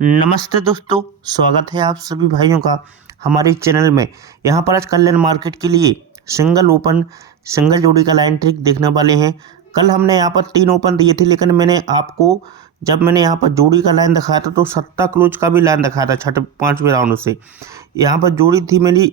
नमस्ते दोस्तों, स्वागत है आप सभी भाइयों का हमारे चैनल में। यहाँ पर आज कल्याण मार्केट के लिए सिंगल ओपन सिंगल जोड़ी का लाइन ट्रिक देखने वाले हैं। कल हमने यहाँ पर 3 ओपन दिए थे, लेकिन जब मैंने यहाँ पर जोड़ी का लाइन दिखाया था तो सत्ता क्लोज का भी लाइन दिखाया था छठे 5वें राउंड से। यहाँ पर जोड़ी थी मेरी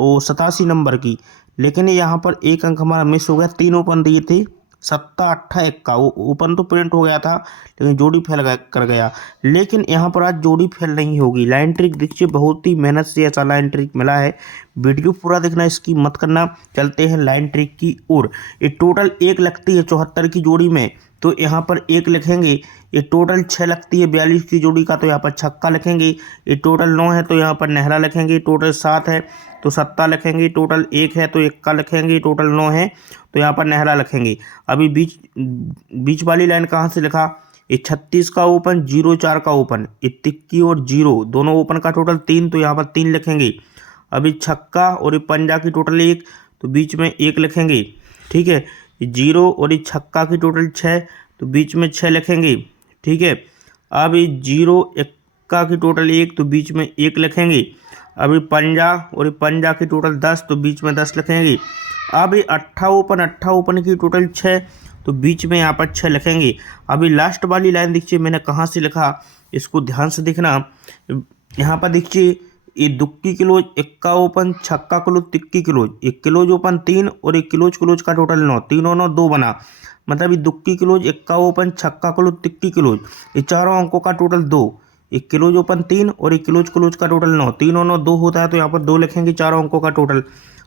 87 नंबर की, लेकिन यहाँ पर एक अंक हमारा मिस हो गया। 3 ओपन दिए थे, सत्ता अट्ठा इक्का, वो ओपन तो प्रिंट हो गया था लेकिन जोड़ी कर गया। लेकिन यहाँ पर आज जोड़ी फेल नहीं होगी। लाइन ट्रिक देखिए, बहुत ही मेहनत से ऐसा लाइन ट्रिक मिला है। वीडियो पूरा देखना, इसकी मत करना। चलते हैं लाइन ट्रिक की ओर। ये टोटल 1 लगती है 74 की जोड़ी में, तो यहाँ पर 1 लिखेंगे। ये टोटल 6 लगती है 42 की जोड़ी का, तो यहाँ पर छक्का लिखेंगे। ये टोटल 9 है तो यहाँ पर नेहरा लिखेंगे। टोटल 7 है तो सत्ता लिखेंगे। टोटल 1 है तो इक्का लिखेंगे। टोटल 9 है तो यहाँ पर नेहरा लिखेंगे। अभी बीच वाली लाइन कहाँ से लिखा? ये 36 का ओपन, 04 का ओपन, ये तिक्की और 0 दोनों ओपन का टोटल 3, तो यहाँ पर 3 लिखेंगे। अभी छक्का और ये पंजा की टोटल 1, तो बीच में 1 लिखेंगे। ठीक है, ये 0 और ये छक्का की टोटल 6, तो बीच में 6 लिखेंगे। ठीक है, अब ये 0 इक्का की टोटल 1, तो बीच में 1 लिखेंगे। अभी पंजा और ये पंजा की टोटल 10, तो बीच में 10 लिखेंगे। अब ये अट्ठा ओपन की टोटल 6, तो बीच में यहाँ पर 6 लिखेंगे। अभी लास्ट वाली लाइन देखिए मैंने कहाँ से लिखा, इसको ध्यान से देखना। यहाँ पर देखिए, ये दुक्की क्लोज, इक्का ओपन, छक्का क्लोज, तिक्की क्लोज, एक क्लोज ओपन 3 और एक क्लोज का टोटल 9, 3 और 9 2 बना। मतलब ये दुक्की क्लोज, इक्का ओपन, छक्का क्लोज, तिक्की क्लोज, ये चारों अंकों का टोटल 2। एक क्लोज ओपन 3 और एक क्लोज का टोटल 9, 3 और 9 2 होता है, तो यहाँ पर 2 लिखेंगे चारों अंकों का टोटल।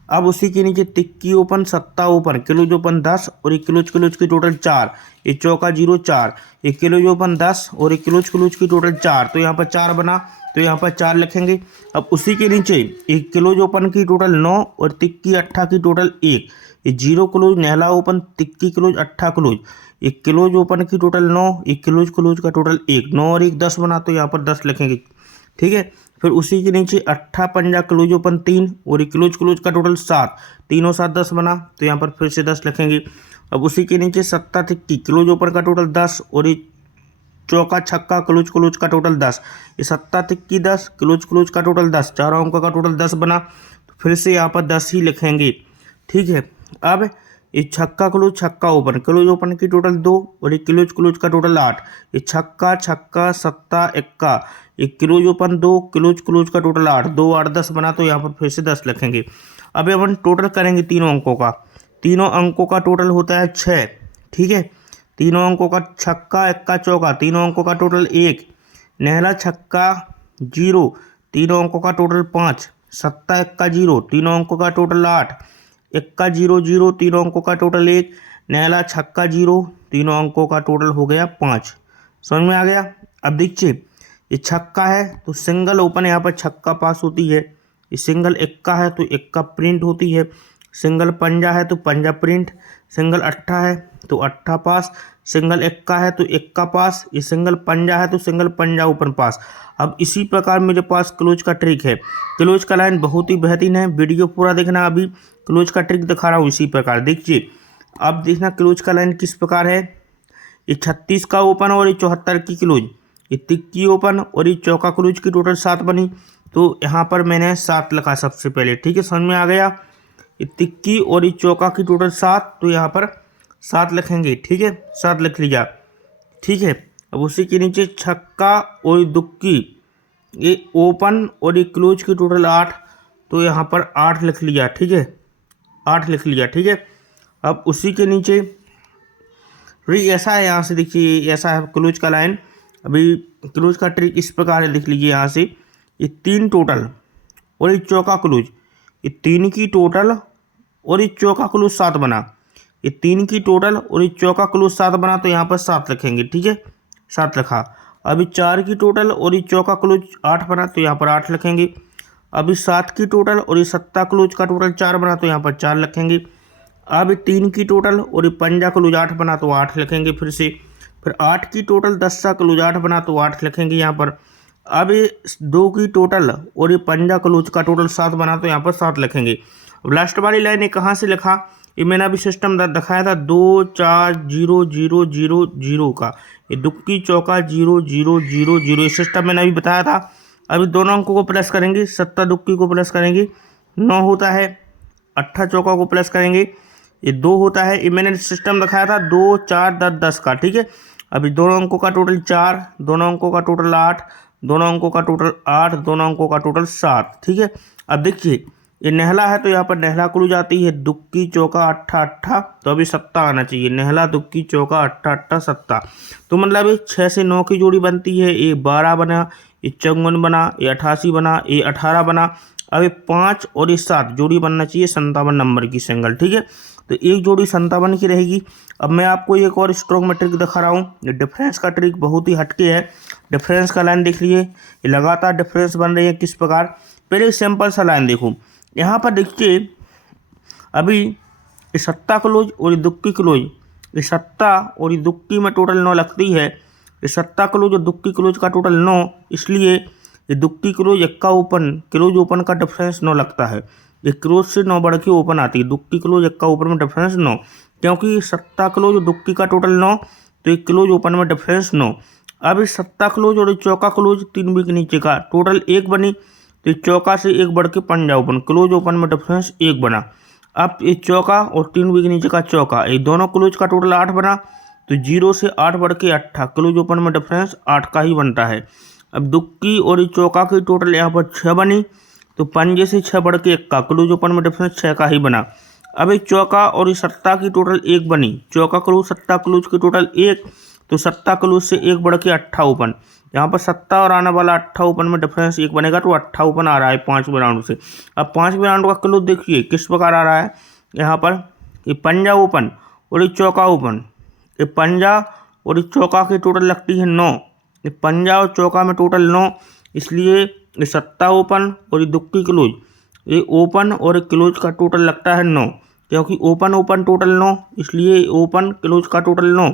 अब उसी के नीचे तिक्की ओपन, सत्ता ओपन, क्लोज ओपन 10 और एक क्लोज की टोटल 4, ये चौका 0 4, एक क्लोज ओपन 10 और एक क्लोज की टोटल 4, तो यहाँ पर 4 बना, तो यहाँ पर 4 लिखेंगे। अब उसी के नीचे एक क्लोज ओपन की टोटल 9 और तिक्की अट्ठा की टोटल 1, ये 0 क्लोज, नेहला ओपन, तिक्की क्लोज, अट्ठा क्लोज, एक क्लोज ओपन की टोटल 9, एक क्लोज का टोटल 1, 9 और 1 10 बना, तो यहाँ पर 10 लिखेंगे। ठीक है, फिर उसी के नीचे अट्ठा पंजा क्लोज ओपन 3 और एक क्लोज का टोटल 7, 3 और 7 10 बना, तो यहाँ पर फिर से 10 लिखेंगे। अब उसी के नीचे सत्ता तिक्की क्लोज ओपन का टोटल 10 और ये चौका छक्का क्लोज का टोटल 10, ये सत्ता तिक्की 10, क्लोज का टोटल 10, चारों अंकों का टोटल 10 बना, तो फिर से यहाँ पर 10 ही लिखेंगे। ठीक है, अब ये छक्का ओपन, क्लोज ओपन की टोटल 2 और एक क्लोज का टोटल 8, ये छक्का सत्ता इक्का, एक क्लोज ओपन 2, क्लोज का टोटल 8, 2 8 10 बना, तो यहाँ पर फिर से 10 लिखेंगे। अब अपन टोटल करेंगे तीनों अंकों का टोटल होता है 6। ठीक है, तीनों अंकों का छक्का इक्का चौका, तीनों अंकों का टोटल 1, नेहला छक्का 0, तीनों अंकों का टोटल 5, सत्ता इक्का 0, तीनों अंकों का टोटल 8, इक्का 0 0, तीनों अंकों का टोटल 1, नेहला छक्का 0, तीनों अंकों का टोटल हो गया 5। समझ में आ गया? अब देखिए, ये छक्का है तो सिंगल ओपन यहाँ पर छक्का पास होती है। ये सिंगल इक्का है तो इक्का प्रिंट होती है। सिंगल पंजा है तो पंजा प्रिंट। सिंगल अट्ठा है तो अट्ठा पास। सिंगल इक्का है तो इक्का पास। ये सिंगल पंजा है तो सिंगल पंजा ओपन पास। अब इसी प्रकार मेरे पास क्लोज का ट्रिक है। क्लोज का लाइन बहुत ही बेहतरीन है, वीडियो पूरा देखना। अभी क्लोज का ट्रिक दिखा रहा हूँ इसी प्रकार। देखिए, अब देखना क्लोज का लाइन किस प्रकार है। ये 36 का ओपन और ये 74 की क्लोज, ये तिक्की ओपन और ये चौका क्लोज की टोटल 7 बनी, तो यहाँ पर मैंने 7 लिखा सबसे पहले। ठीक है, समझ में आ गया? ये तिक्की और ये चौका की टोटल 7, तो यहाँ पर 7 लिखेंगे। ठीक है, 7 लिख लिया। ठीक है, अब उसी के नीचे छक्का और ये दुक्की, ये ओपन और ये क्लोज की टोटल 8, तो यहाँ पर 8 लिख लिया। ठीक है, 8 लिख लिया। ठीक है, अब उसी के नीचे ऐसा है, यहाँ से देखिए ऐसा है क्लोज का लाइन। अभी क्लोज का ट्रिक इस प्रकार है, देख लीजिए यहाँ से। ये 3 टोटल और ये चौका क्लोज, ये 3 की टोटल और ये चौका क्लोज 7 बना। ये 3 की टोटल और ये चौका क्लोज 7 बना, तो यहाँ पर 7 लिखेंगे। ठीक है, 7 लिखा। अभी 4 की टोटल और ये चौका क्लोज 8 बना, तो यहाँ पर 8 लिखेंगे। अभी 7 की टोटल और ये सत्ता क्लोज का टोटल 4 बना, तो यहाँ पर 4 लिखेंगे। अब 3 की टोटल और ये पंजा क्लोज 8 बना, तो 8 लिखेंगे फिर से। फिर 8 की टोटल 10 सा क्लोज 8 बना, तो 8 लिखेंगे यहाँ पर। अब ये 2 की टोटल और ये पंजा क्लोज का टोटल 7 बना, तो यहाँ पर 7 लिखेंगे। अब लास्ट वाली लाइन कहाँ से लिखा, ये मैंने अभी सिस्टम दिखाया था 2 4 0 0 0 0 का, ये दुक्की चौका 0 0 0 0, ये सिस्टम मैंने अभी बताया था। अभी दोनों अंकों को प्लस करेंगे, 7 दुक्की को प्लस करेंगे, 9 होता है, 8 चौका को प्लस करेंगे, ये 2 होता है। ये मैंने सिस्टम दिखाया था 2 4 10 10 का, ठीक है। अभी दोनों अंकों का टोटल 4, दोनों अंकों का टोटल 8, दोनों अंकों का टोटल 8, दोनों अंकों का टोटल 7, ठीक है। अब देखिए ये नेहला है तो यहाँ पर नेहला क्लूज आती है, दुक्की चौका अट्ठा अट्ठा, तो अभी 7 आना चाहिए, नेहला दुक्की चौका अट्ठा अट्ठा 7। तो मतलब ये 6 से 9 की जोड़ी बनती है, ये 12 बना, ये 54 बना, ये 88 बना, ये 18 बना। अब ये 5 और ये 7 जोड़ी बनना चाहिए 57 नंबर की सिंगल, ठीक है। तो एक जोड़ी 57 की रहेगी। अब मैं आपको एक और स्ट्रोक में ट्रिक दिखा रहा हूँ, ये डिफरेंस का ट्रिक बहुत ही हटके है। डिफरेंस का लाइन देख लिए, ये लगातार डिफरेंस बन रही है किस प्रकार। पहले एक सिंपल सा लाइन देखो, यहाँ पर देखिए अभी ये 7 क्लोज और ये दुक्की क्लोज, ये 7 और ये दुक्की में टोटल 9 लगती है। ये 7 क्लोज और दुक्की क्लोज का टोटल 9, इसलिए ये दुक्की क्लोज एक्का ओपन क्लोज ओपन का डिफरेंस 9 लगता है। ये क्लोज से 9 बढ़ के ओपन आती है, दुक्की क्लोज एक्का ओपन में डिफरेंस 9, क्योंकि 7 क्लोज और दुक्की का टोटल 9, तो एक क्लोज ओपन में डिफरेंस 9। अब इस 7 क्लोज और चौका क्लोज 3 बी के नीचे का टोटल 1 बनी, तो चौका से 1 बढ़ के पंजा ओपन, क्लोज ओपन में डिफरेंस 1 बना। अब ये चौका और 3 बी के नीचे का चौका, ये दोनों क्लोज का टोटल 8 बना, तो 0 से 8 बढ़ के 8, क्लोज ओपन में डिफरेंस 8 का ही बनता है। अब दुक्की और चौका की टोटल यहाँ पर 6 बनी, तो पंजे से 6 बढ़ के 1, क्लोज ओपन में डिफरेंस 6 का ही बना। अब एक चौका और 7 की टोटल 1 बनी, चौका क्लोज 7 क्लोज की टोटल 1, तो 7 क्लोज से 1 बढ़ के 8 ओपन, यहाँ पर 7 और आने वाला 8 ओपन में डिफरेंस 1 बनेगा, तो 8 ओपन आ रहा है 5वें राउंड से। अब 5वें राउंड का क्लोज देखिए किस प्रकार आ रहा है, यहाँ पर ये पंजा ओपन और ये चौका ओपन, ये पंजा और ये चौका की टोटल लगती है 9, ये पंजा और चौका में टोटल 9, इसलिए ये 7 ओपन और ये दुक्की क्लोज, ये ओपन और ये क्लोज का टोटल लगता है 9, क्योंकि ओपन ओपन टोटल 9, इसलिए ओपन क्लोज का टोटल 9।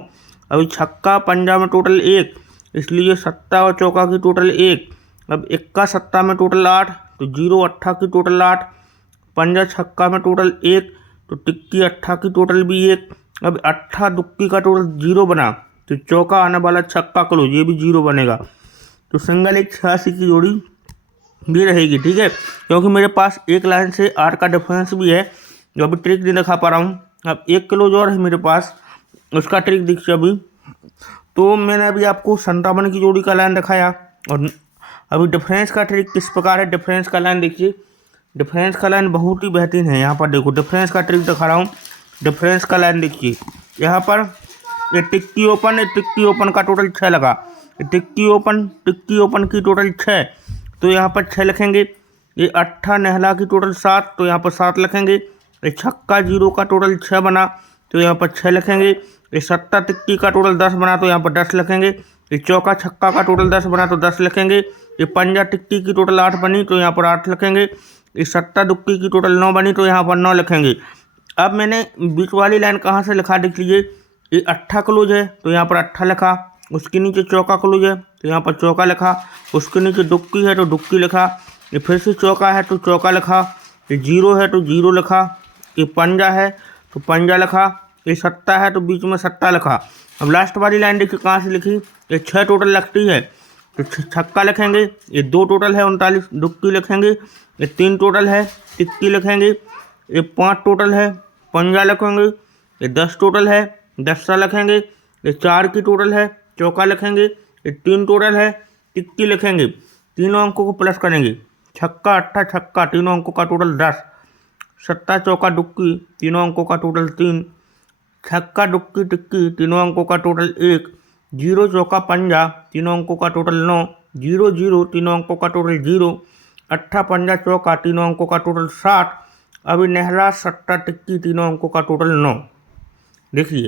अभी छक्का पंजा में टोटल 1, इसलिए 7 और चौका की टोटल 1। अब इक्का 7 में टोटल 8, तो 0 8 की टोटल 8, पंजा छक्का में टोटल 1, तो टिक्की 8 की टोटल भी 1। अब 8 दुक्की का टोटल 0 बना, तो चौका आने वाला छक्का क्लोज ये भी 0 बनेगा, तो सिंगल एक 86 की जोड़ी भी रहेगी, ठीक है। क्योंकि मेरे पास एक लाइन से 8 का डिफरेंस भी है, जो अभी ट्रिक नहीं दिखा पा रहा हूँ। अब एक क्लोज और है मेरे पास, उसका ट्रिक देखिए अभी। तो मैंने अभी आपको 57 की जोड़ी का लाइन दिखाया, और अभी डिफरेंस का ट्रिक किस प्रकार है। डिफरेंस का लाइन देखिए, डिफरेंस का लाइन बहुत ही बेहतरीन है। यहाँ पर देखो डिफरेंस का ट्रिक दिखा रहा हूँ, डिफरेंस का लाइन देखिए। यहाँ पर ये टिक्की ओपन का टोटल 6 लगा, टिक्की ओपन की टोटल 6, तो यहाँ पर 6 लिखेंगे। ये 8 नेहला की टोटल 7, तो यहाँ पर 7 लिखेंगे। ये छक्का 0 का टोटल 6 बना, तो यहाँ पर 6 लिखेंगे। ये 7 टिक्की का टोटल 10 बना, तो यहाँ पर 10 लिखेंगे। ये चौका छक्का का टोटल 10 बना, तो 10 लिखेंगे। ये पंजा टिक्की की टोटल 8 बनी, तो यहाँ पर 8 लिखेंगे। ये 7 दुक्की की टोटल 9 बनी, तो यहाँ पर 9 लिखेंगे। अब मैंने बीच वाली लाइन कहाँ से लिखा देख लीजिए। ये 8 क्लोज है, तो यहाँ पर 8 लिखा, उसके नीचे चौका क्लोज है, तो यहाँ पर चौका लिखा, उसके नीचे दुक्की है तो दुक्की लिखा, ये फिर से चौका है तो चौका लिखा, ये 0 है तो 0 लिखा, ये पंजा है तो पंजा लिखा, ये 7 है तो बीच में 7 लिखा। अब लास्ट वाली लाइन देखिए कहाँ से लिखी। ये 6 टोटल लगती है, तो छक्का लिखेंगे। ये 2 टोटल है 39, दुक्की लिखेंगे। ये 3 टोटल है, टिक्की लिखेंगे। ये 5 टोटल है, पंजा लिखेंगे। ये 10 टोटल है, 10 लिखेंगे। ये 4 की टोटल है, चौका लिखेंगे। ये 3 टोटल है, टिक्की लिखेंगे। तीनों अंकों को प्लस करेंगे, छक्का अट्ठा छक्का, तीनों अंकों का टोटल 10, 7 चौका दुक्की, तीनों अंकों का टोटल 3, छक्का दुक्की टिक्की, तीनों अंकों का टोटल 1, 0 चौका पंजा, तीनों अंकों का टोटल 9, 0 0 तीनों अंकों का टोटल 0, 8 पंजा चौका, तीनों अंकों का टोटल 7। अभी नेहरा 7 टिक्की, तीनों अंकों का टोटल 9। देखिए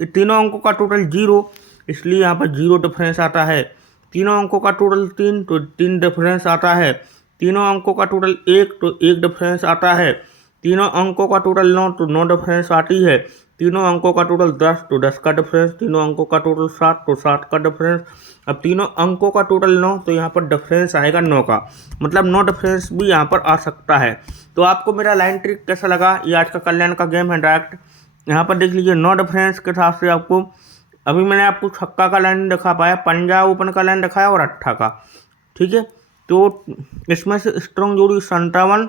ये तीनों अंकों का टोटल 0, इसलिए यहाँ पर 0 डिफरेंस आता है। तीनों अंकों का टोटल 3, तो 3 डिफरेंस आता है। तीनों अंकों का टोटल 1, तो 1 डिफरेंस आता है। तीनों अंकों का टोटल 9, तो 9 डिफरेंस आती है। तीनों अंकों का टोटल 10 तो 10 का डिफरेंस, तीनों अंकों का टोटल 7 तो 7 का डिफरेंस। अब तीनों अंकों का टोटल 9 तो यहाँ पर डिफरेंस आएगा 9 का, मतलब 9 डिफरेंस भी यहाँ पर आ सकता है। तो आपको मेरा लाइन ट्रिक कैसा लगा, ये आज का कल्याण का गेम है डायरेक्ट। यहाँ पर देख लीजिए 9 डिफरेंस के हिसाब से आपको, अभी मैंने आपको छक्का का लाइन दिखा पाया, पंजा ओपन का लाइन दिखाया और अट्ठा का, ठीक है। तो इसमें से स्ट्रॉन्ग जोड़ी 57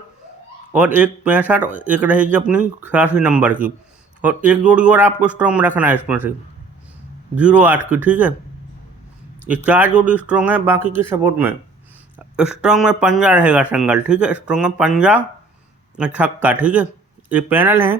और एक 65, एक रहेगी अपनी 86 नंबर की, और एक जोड़ी और आपको स्ट्रॉन्ग में रखना है इसमें से 08 की, ठीक है। ये 4 जोड़ी स्ट्रॉन्ग है, बाकी की सपोर्ट में। स्ट्रॉन्ग में पंजा रहेगा सिंगल, ठीक है, स्ट्रॉन्ग में पंजा छक्का, ठीक है। ये पैनल है